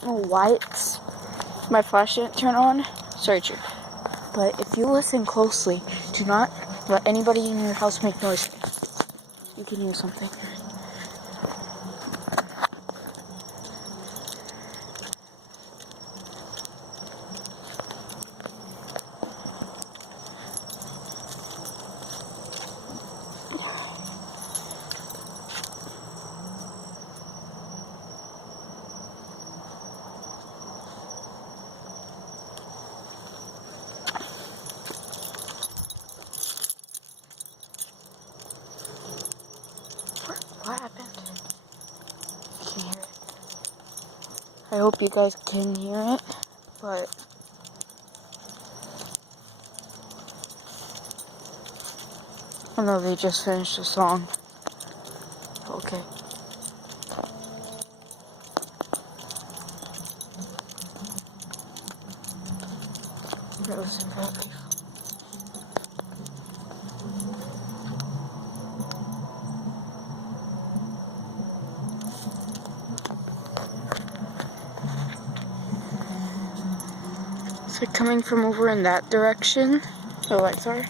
don't know why my flash didn't turn on. Sorry, Drew. But if you listen closely, do not let anybody in your house make noise. You can hear something. What happened? I can hear it. I hope you guys can hear it, but I know they just finished the song. Okay. Listen to that. It's like coming from over in that direction. The lights are.